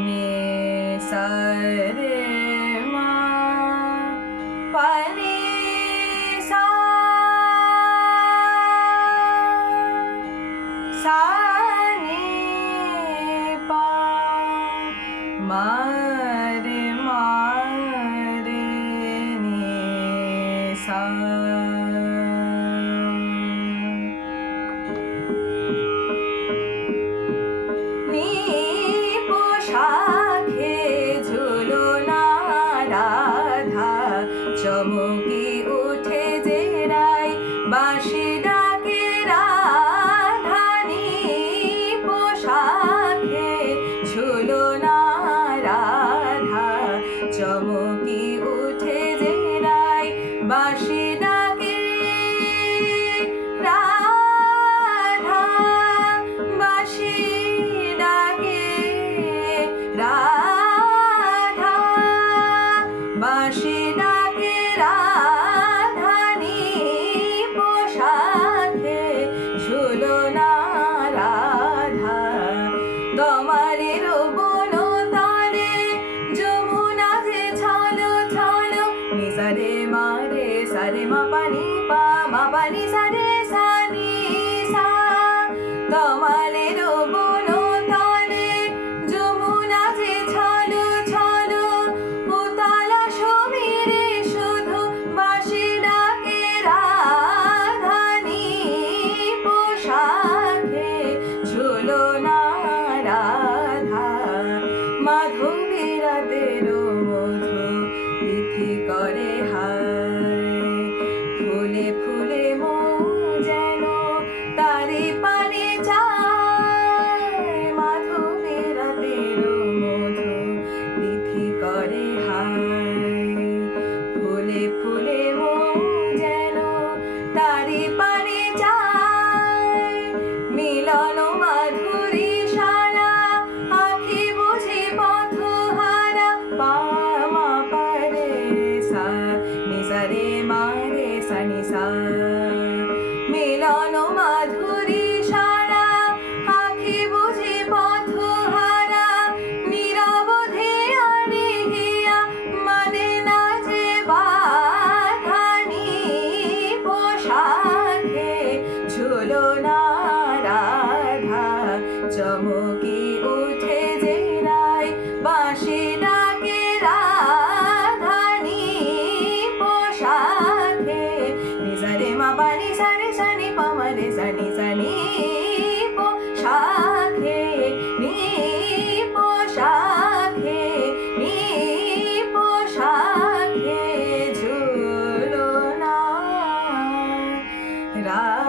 নি সা রে মা পা নি সা সা নি পা মা রে নি সা। শাখে ঝুলনা রাধা চমকি উঠে যে রাই বাঁশি ডাকে রাধানি পোশাখে ঝুলনা রাধা চমকি উঠে যে রাই বাঁশি ডাকে রাধা বাঁশি রাধা বাঁশি ডাকে রাধানি পোশাখে ঝুলনা রাধা দমারের বন তারে যমুনা যে ছলো ছলো নি সারে মারে সারে মা পানি পা মা পানি সারে সানি সা দমারের বন মাধবীরাদের মধু তিথি করে হায় ফুলে ফুলে মৌ যেন তারি পানে যায় মাধবীরাদের মধু তিথি করে হায় ফুলে ফুলে মৌ যেন তারি পানে যায় মিলন মাধুরী মিলন মাধুরী সারা আখি বুঝি পথহারা নিরবধি আনি হিয়া মানে না যে বাধানি পোশাখে ঝুলনা রাধা চমকি উঠে যে রাই বাঁশি ডাকে রাধানি পোশাখে নিসারে মা পানি সারে সানি পামারে সানি সানি পোশাখে নি পোশাখে নি পোশাখে ঝুলনা রা